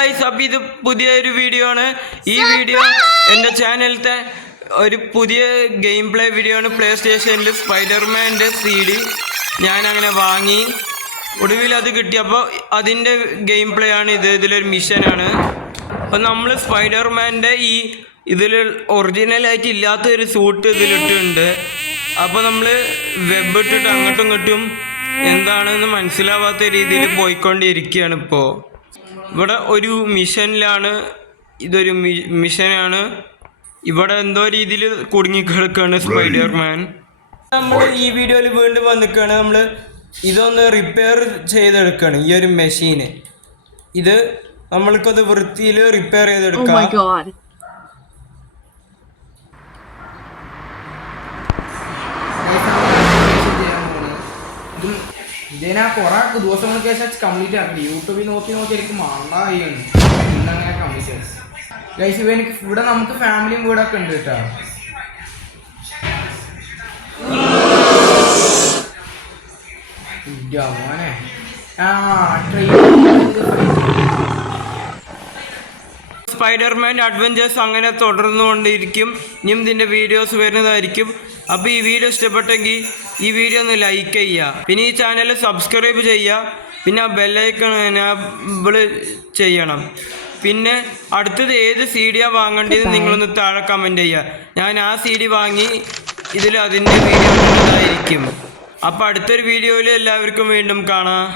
Guys, അപ്പോൾ ഇത് പുതിയൊരു വീഡിയോ ആണ്. ഈ വീഡിയോ എൻ്റെ ചാനലിലത്തെ ഒരു പുതിയ ഗെയിം പ്ലേ വീഡിയോ ആണ്. പ്ലേ സ്റ്റേഷനിൽ സ്പൈഡർമാൻ്റെ CD ഞാൻ അങ്ങനെ വാങ്ങി. ഒടുവിൽ അത് കിട്ടിയപ്പോൾ അതിൻ്റെ ഗെയിം പ്ലേ ആണ് ഇത്. ഇതിലൊരു മിഷനാണ്. അപ്പം നമ്മൾ സ്പൈഡർമാൻ്റെ ഇതിൽ ഒറിജിനലായിട്ട് ഇല്ലാത്തൊരു സൂട്ട് ഇതിലിട്ടുണ്ട്. അപ്പോൾ നമ്മൾ വെബ് ഇട്ടിട്ട് അങ്ങോട്ടും ഇങ്ങോട്ടും എന്താണെന്ന് മനസ്സിലാവാത്ത രീതിയിൽ പോയിക്കൊണ്ടിരിക്കുകയാണ്. ഇപ്പോൾ ഇവിടെ ഒരു മിഷനിലാണ്. ഇതൊരു മിഷനാണ്. ഇവിടെ എന്തോ രീതിയിൽ കുടുങ്ങിക്കിടക്കുകയാണ് സ്പൈഡർമാൻ. നമ്മൾ ഈ വീഡിയോയിൽ വീണ്ടും വന്നിക്കുകയാണ്. നമ്മൾ ഇതൊന്ന് റിപ്പയർ ചെയ്തെടുക്കുകയാണ്. ഈ ഒരു മെഷീന് ഇത് നമ്മൾക്കത് വൃത്തിയിൽ റിപ്പയർ ചെയ്തെടുക്കാം. ഇതിനാ കുറെ ദിവസങ്ങൾക്ക് ശേഷം കംപ്ലീറ്റ് ആക്കി. യൂട്യൂബിൽ നോക്കി എനിക്ക് മണ്ണായിരുന്നു. ഇന്നങ്ങനെ കംപ്ലീറ്റ് ഗൈസ്. എനിക്ക് ഇവിടെ നമുക്ക് ഫാമിലിയും വീടൊക്കെ ഉണ്ട് കേട്ടോ. മോനെ സ്പൈഡർമാൻ്റെ അഡ്വഞ്ചേഴ്സ് അങ്ങനെ തുടർന്നുകൊണ്ടിരിക്കും. ഇനിയും ഇതിൻ്റെ വീഡിയോസ് വരുന്നതായിരിക്കും. അപ്പോൾ ഈ വീഡിയോ ഇഷ്ടപ്പെട്ടെങ്കിൽ ഈ വീഡിയോ ഒന്ന് ലൈക്ക് ചെയ്യുക. പിന്നെ ഈ ചാനൽ സബ്സ്ക്രൈബ് ചെയ്യുക. പിന്നെ ആ ബെല്ലൈക്കൺ എനേബിൾ ചെയ്യണം. പിന്നെ അടുത്തത് ഏത് CD വാങ്ങേണ്ടത് നിങ്ങളൊന്ന് താഴെ കമൻറ്റ് ചെയ്യുക. ഞാൻ ആ CD വാങ്ങി ഇതിൽ അതിൻ്റെ വീഡിയോ ഉള്ളതായിരിക്കും. അപ്പോൾ അടുത്തൊരു വീഡിയോയിൽ എല്ലാവർക്കും വീണ്ടും കാണാം.